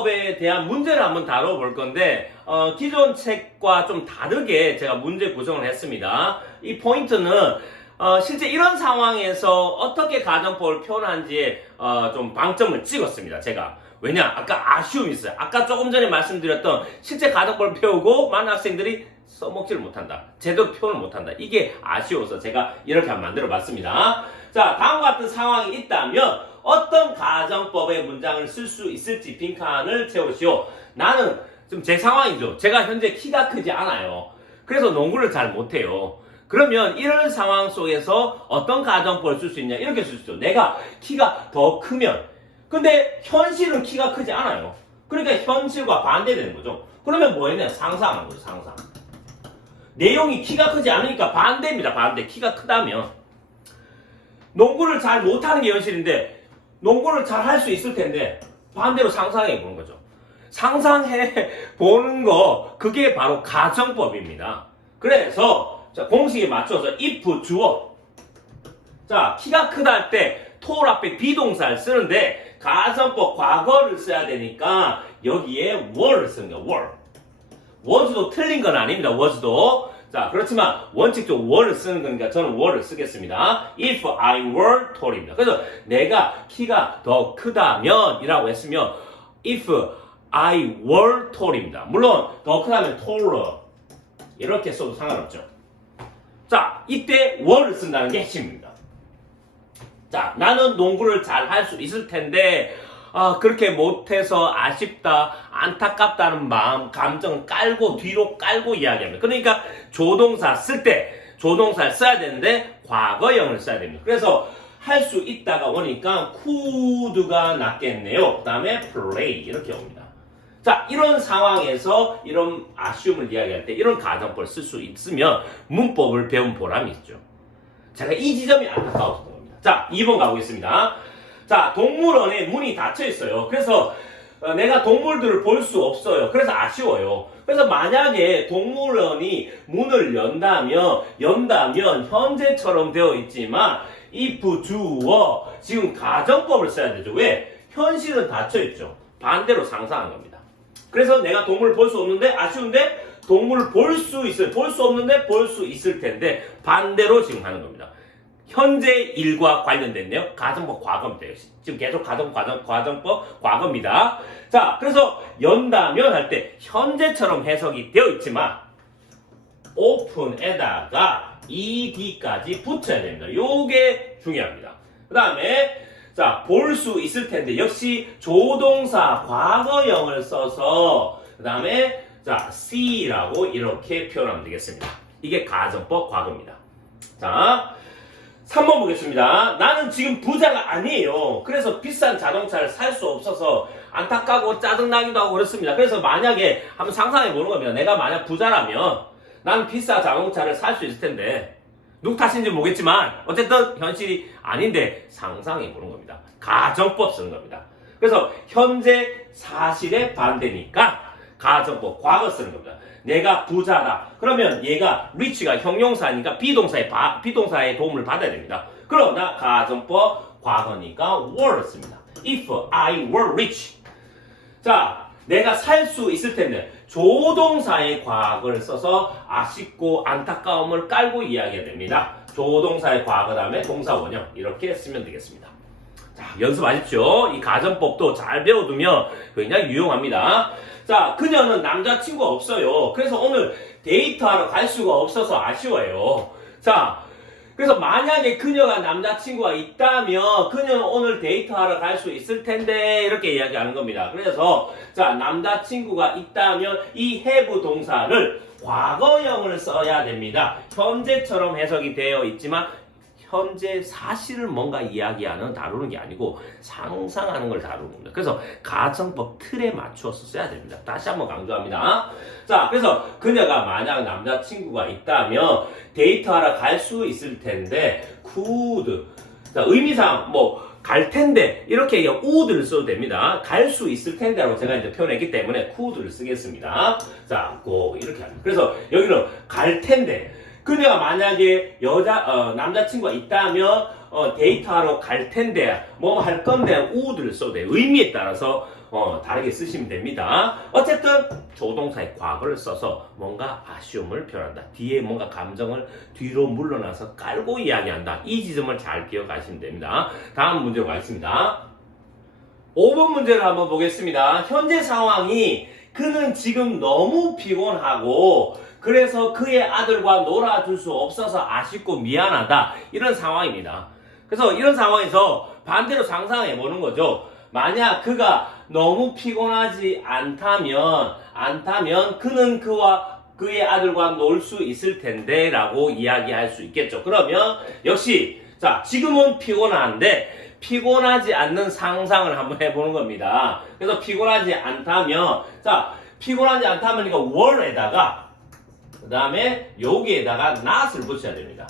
가정법에 대한 문제를 한번 다뤄볼 건데 기존 책과 좀 다르게 제가 문제 구성을 했습니다. 이 포인트는 실제 이런 상황에서 어떻게 가정법을 표현하는지에 좀 방점을 찍었습니다. 제가. 왜냐? 아까 아쉬움이 있어요. 아까 조금 전에 말씀드렸던 실제 가정법을 배우고 많은 학생들이 써먹지를 못한다. 제대로 표현을 못한다. 이게 아쉬워서 제가 이렇게 한번 만들어 봤습니다. 자, 다음과 같은 상황이 있다면 어떤 가정법의 문장을 쓸 수 있을지 빈칸을 채우시오. 나는 지금 제 상황이죠. 제가 현재 키가 크지 않아요. 그래서 농구를 잘 못해요. 그러면 이런 상황 속에서 어떤 가정법을 쓸 수 있냐? 이렇게 쓸 수 있죠. 내가 키가 더 크면 근데 현실은 키가 크지 않아요. 그러니까 현실과 반대되는 거죠. 그러면 뭐 했냐? 상상하는 거죠. 상상. 내용이 키가 크지 않으니까 반대입니다. 반대. 키가 크다면 농구를 잘 못하는 게 현실인데 농구를 잘 할 수 있을 텐데 반대로 상상해 보는 거죠. 상상해 보는 거 그게 바로 가정법입니다. 그래서 자, 공식에 맞춰서 if 주어 자 키가 크다 할 때 told 앞에 비동사를 쓰는데 가정법 과거를 써야 되니까 여기에 were를 쓰는 거예요. were. was도 틀린 건 아닙니다. was도. 자, 그렇지만 원칙적으로 were를 쓰는 거니까 저는 were를 쓰겠습니다. If I were tall입니다. 그래서 내가 키가 더 크다면 이라고 했으면 if I were tall입니다. 물론 더 크다면 taller 이렇게 써도 상관없죠. 자, 이때 were를 쓴다는 게 핵심입니다. 자, 나는 농구를 잘 할 수 있을 텐데 그렇게 못해서 아쉽다, 안타깝다는 마음, 감정 깔고 뒤로 깔고 이야기합니다. 그러니까 조동사 쓸 때 조동사를 써야 되는데 과거형을 써야 됩니다. 그래서 할 수 있다가 오니까 could가 낫겠네요. 그 다음에 play 이렇게 옵니다. 자, 이런 상황에서 이런 아쉬움을 이야기할 때 이런 가정법을 쓸 수 있으면 문법을 배운 보람이 있죠. 제가 이 지점이 안타까웠던 겁니다. 자, 2번 가보겠습니다. 자, 동물원에 문이 닫혀 있어요. 그래서 내가 동물들을 볼 수 없어요. 그래서 아쉬워요. 그래서 만약에 동물원이 문을 연다면 현재처럼 되어 있지만 if 주어 지금 가정법을 써야 되죠. 왜? 현실은 닫혀 있죠. 반대로 상상한 겁니다. 그래서 내가 동물을 볼 수 없는데 아쉬운데 동물을 볼 수 있어요. 볼 수 없는데 볼 수 있을 텐데 반대로 지금 하는 겁니다. 현재 일과 관련됐네요. 가정법 과거입니다. 지금 계속 가정법 과거입니다. 자, 그래서 연다면 할 때 현재처럼 해석이 되어 있지만 open에다가 ed까지 붙여야 됩니다. 요게 중요합니다. 그 다음에 자, 볼 수 있을 텐데 역시 조동사 과거형을 써서 그 다음에 자, see라고 이렇게 표현하면 되겠습니다. 이게 가정법 과거입니다. 자, 3번 보겠습니다. 나는 지금 부자가 아니에요. 그래서 비싼 자동차를 살 수 없어서 안타깝고 짜증나기도 하고 그렇습니다. 그래서 만약에 한번 상상해 보는 겁니다. 내가 만약 부자라면 나는 비싼 자동차를 살 수 있을 텐데 누구 탓인지 모르겠지만 어쨌든 현실이 아닌데 상상해 보는 겁니다. 가정법 쓰는 겁니다. 그래서 현재 사실에 반대니까 가정법 과거 쓰는 겁니다. 내가 부자다. 그러면 얘가 rich가 형용사니까 비동사의 도움을 받아야 됩니다. 그러나 가정법 과거니까 were를 씁니다. If I were rich. 자, 내가 살 수 있을 텐데 조동사의 과거를 써서 아쉽고 안타까움을 깔고 이야기해야 됩니다. 조동사의 과거 다음에 동사 원형 이렇게 쓰면 되겠습니다. 자, 연습하십시오. 이 가정법도 잘 배워두면 굉장히 유용합니다. 자, 그녀는 남자친구가 없어요. 그래서 오늘 데이트하러 갈 수가 없어서 아쉬워요. 자, 그래서 만약에 그녀가 남자친구가 있다면 그녀는 오늘 데이트하러 갈 수 있을 텐데 이렇게 이야기하는 겁니다. 그래서 자, 남자친구가 있다면 이 have 동사를 과거형을 써야 됩니다. 현재처럼 해석이 되어 있지만 현재 사실을 뭔가 이야기하는 다루는 게 아니고 상상하는 걸 다루는 겁니다. 그래서 가정법 틀에 맞추어서 써야 됩니다. 다시 한번 강조합니다. 자, 그래서 그녀가 만약 남자친구가 있다면 데이트하러 갈 수 있을 텐데 could 자, 의미상 뭐 갈 텐데 이렇게 would를 써도 됩니다. 갈 수 있을 텐데라고 제가 이제 표현했기 때문에 could를 쓰겠습니다. 자, go 이렇게 합니다. 그래서 여기는 갈 텐데 그녀가 만약에 남자친구가 있다면 데이트하러 갈 텐데 뭐 할 건데 would를 써도 돼요. 의미에 따라서 다르게 쓰시면 됩니다. 어쨌든 조동사의 과거를 써서 뭔가 아쉬움을 표현한다. 뒤에 뭔가 감정을 뒤로 물러나서 깔고 이야기한다. 이 지점을 잘 기억하시면 됩니다. 다음 문제로 가겠습니다. 5번 문제를 한번 보겠습니다. 현재 상황이 그는 지금 너무 피곤하고 그래서 그의 아들과 놀아줄 수 없어서 아쉽고 미안하다. 이런 상황입니다. 그래서 이런 상황에서 반대로 상상해 보는 거죠. 만약 그가 너무 피곤하지 않다면 그는 그의 아들과 놀 수 있을 텐데 라고 이야기할 수 있겠죠. 그러면 역시 자 지금은 피곤한데 피곤하지 않는 상상을 한번 해보는 겁니다. 그래서 피곤하지 않다면 이거 were에다가 그 다음에 여기에다가 not을 붙여야 됩니다.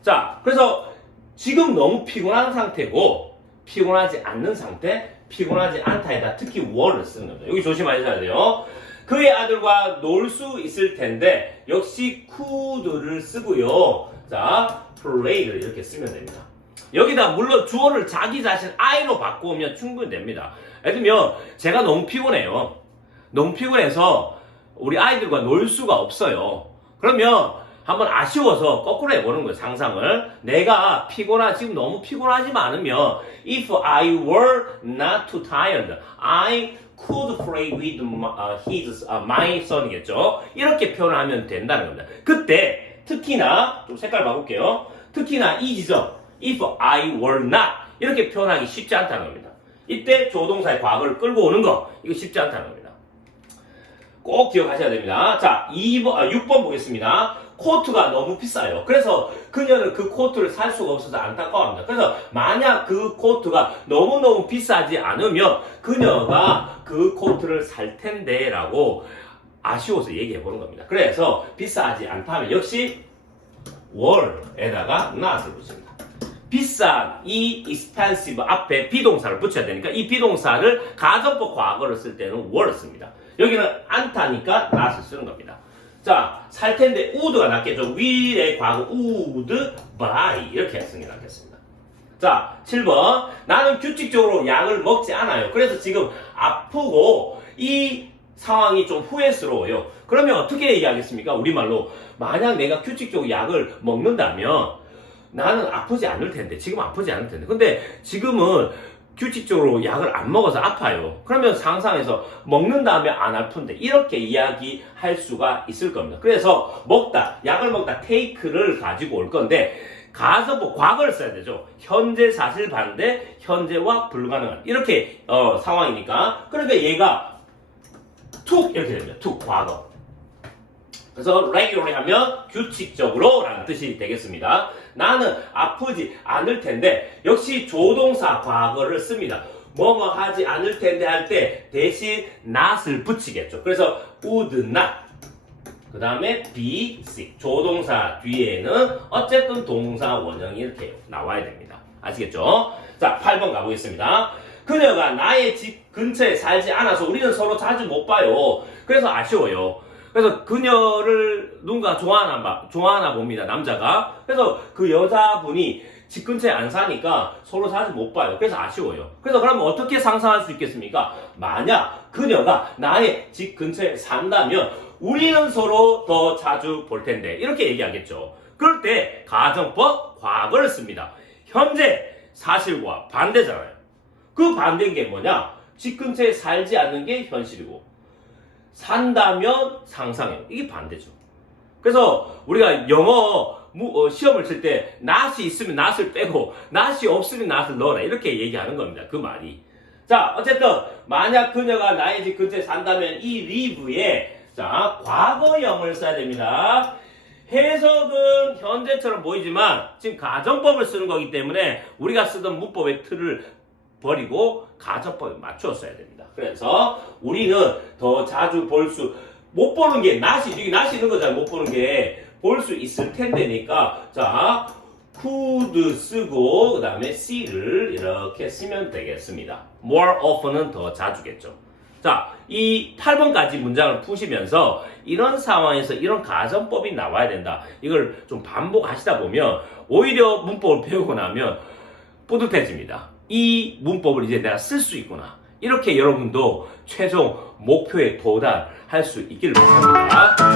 자 그래서 지금 너무 피곤한 상태고 피곤하지 않는 상태, 피곤하지 않다에다 특히 were를 쓰는 겁니다. 여기 조심하셔야 돼요. 그의 아들과 놀 수 있을 텐데 역시 could를 쓰고요. 자 play를 이렇게 쓰면 됩니다. 여기다 물론 주어를 자기 자신 I로 바꾸면 충분히 됩니다. 예를 들면 제가 너무 피곤해요. 너무 피곤해서 우리 아이들과 놀 수가 없어요. 그러면 한번 아쉬워서 거꾸로 해보는 거예요. 상상을. 내가 지금 너무 피곤하지 않으면 If I were not too tired, I could play with my son이겠죠. 이렇게 표현하면 된다는 겁니다. 그때 특히나 좀 색깔 바꿀게요. 특히나 이 지점 If I were not 이렇게 표현하기 쉽지 않다는 겁니다. 이때 조동사의 과거를 끌고 오는 거 이거 쉽지 않다는 겁니다. 꼭 기억하셔야 됩니다. 자 6번 보겠습니다. 코트가 너무 비싸요. 그래서 그녀는 그 코트를 살 수가 없어서 안타까워합니다. 그래서 만약 그 코트가 너무너무 비싸지 않으면 그녀가 그 코트를 살 텐데 라고 아쉬워서 얘기해 보는 겁니다. 그래서 비싸지 않다면 역시 were에다가 not을 붙입니다. 비싼 이 expensive 앞에 비동사를 붙여야 되니까 이 비동사를 가정법 과거를 쓸 때는 were를 씁니다. 여기는 않다니까 not을 쓰는 겁니다. 자, 살 텐데 would가 낫겠죠. 위의 과거 would buy 이렇게 했으면 낫겠습니다. 자, 7번 나는 규칙적으로 약을 먹지 않아요. 그래서 지금 아프고 이 상황이 좀 후회스러워요. 그러면 어떻게 얘기하겠습니까? 우리말로 만약 내가 규칙적으로 약을 먹는다면 나는 아프지 않을 텐데 지금 아프지 않을 텐데 근데 지금은 규칙적으로 약을 안 먹어서 아파요. 그러면 상상해서 먹는 다음에 안 아픈데 이렇게 이야기할 수가 있을 겁니다. 그래서 약을 먹다 take를 가지고 올 건데 가정법 과거를 써야 되죠. 현재 사실 반대 현재와 불가능한 이렇게 상황이니까 그러니까 얘가 took 이렇게 됩니다. took 과거. 그래서 regularly 하면 규칙적으로 라는 뜻이 되겠습니다. 나는 아프지 않을 텐데 역시 조동사 과거를 씁니다. 뭐뭐 하지 않을 텐데 할 때 대신 not을 붙이겠죠. 그래서 would not 그 다음에 be sick 조동사 뒤에는 어쨌든 동사 원형이 이렇게 나와야 됩니다. 아시겠죠? 자 8번 가보겠습니다. 그녀가 나의 집 근처에 살지 않아서 우리는 서로 자주 못 봐요. 그래서 아쉬워요. 그래서 그녀를 누군가 좋아하나 봅니다. 남자가. 그래서 그 여자분이 집 근처에 안 사니까 서로 자주 못 봐요. 그래서 아쉬워요. 그래서 그러면 어떻게 상상할 수 있겠습니까? 만약 그녀가 나의 집 근처에 산다면 우리는 서로 더 자주 볼 텐데 이렇게 얘기하겠죠. 그럴 때 가정법 과거를 씁니다. 현재 사실과 반대잖아요. 그 반대인 게 뭐냐? 집 근처에 살지 않는 게 현실이고 산다면 상상해요. 이게 반대죠. 그래서 우리가 영어 시험을 칠 때 not이 있으면 not을 빼고 not이 없으면 not을 넣어라 이렇게 얘기하는 겁니다. 그 말이. 자 어쨌든 만약 그녀가 나의 집 근처에 산다면 이 live에 자 과거형을 써야 됩니다. 해석은 현재처럼 보이지만 지금 가정법을 쓰는 거기 때문에 우리가 쓰던 문법의 틀을 버리고 가정법에 맞추어 써야 됩니다. 그래서 우리는 더 자주 못 보는 게 낫이 있는 거잖아요. 못 보는 게 볼 수 있을 텐데니까 자 could 쓰고 그 다음에 see를 이렇게 쓰면 되겠습니다. more often은 더 자주겠죠. 자, 이 8번까지 문장을 푸시면서 이런 상황에서 이런 가정법이 나와야 된다. 이걸 좀 반복하시다 보면 오히려 문법을 배우고 나면 뿌듯해집니다. 이 문법을 이제 내가 쓸 수 있구나. 이렇게 여러분도 최종 목표에 도달할 수 있기를 바랍니다.